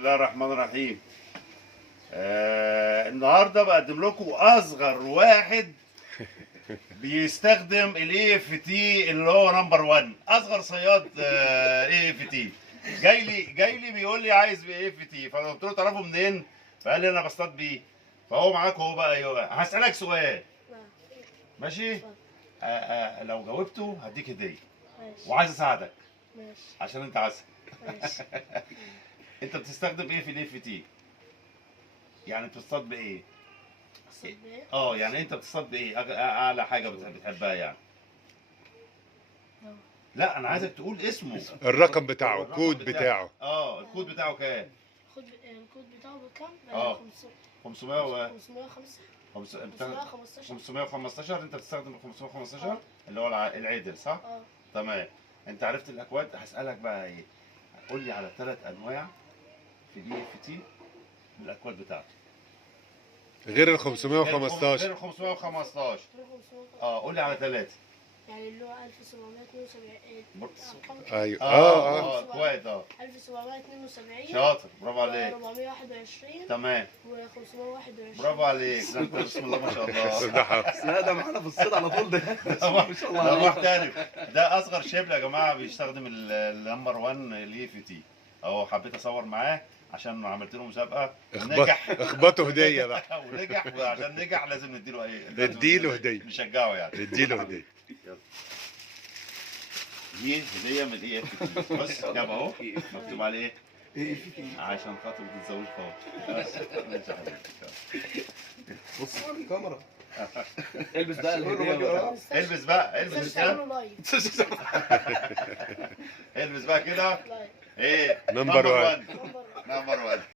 الله الرحمن الرحيم. النهارده بقدم لكم اصغر واحد بيستخدم الاي اف تي اللي هو نمبر 1، اصغر صياد اي اف تي. جاي لي بيقول لي عايز باي اف تي، فانا قلت له تعرفه منين؟ فقال لي انا بصطاد بيه. فهو معاك اهو بقى. هسالك سؤال ماشي؟ لو جاوبته هديك هديه. ماشي. وعايز اساعدك ماشي. عشان انت عسل. ماشي. انت بتستخدم ايه في الاف تي؟ يعني بتصطاد بايه؟ أصل بيه؟ يعني انت بتصطاد بايه؟ اعلى حاجه بتحبها يعني؟ أه. لا انا عايزك تقول اسمه. الرقم بتاعه، الرقم الكود بتاعه. الكود بتاعه كام؟ الكود بتاعه بكام؟ اه. 500 و 515. 515. انت بتستخدم 515 اه. اللي هو العدل صح؟ اه. تمام. انت عرفت الاكواد. هسألك بقى ايه؟ قول لي على 3 انواع في الاي اف تي الاكواد بتاعته غير ال غير 515. ال 515. 515. قول لي على 3. يعني اللي هو 1772. ايوه اكواد 1772. شاطر، برافو عليك. 421. تمام، و521. برافو عليك. ده انت بسم الله ما شاء الله. لا ده معانا في الصيد على طول ده. ما شاء الله ده عليك. محترف. ده اصغر شبل يا جماعه بيستخدم النمبر 1 الاي في تي اهو. حبيت اصور معاه عشان عملت له مسابقه ونجح. اخبطه هديه بقى. ونجح، وعشان نجح لازم نديله نديله هديه. نشجعه يعني. نديله هديه. دي هديه من الاي اف تي. بص جاب اهو مكتوب عليه ايه؟ عشان خاطر ما تتزوجش خالص. ماشي يا حبيبي. بص على الكاميرا. البس بقى الهديه بقى. البس بقى، البس كده. البس بقى كده. لايف. ايه؟ نمبر 1. نمبر 1.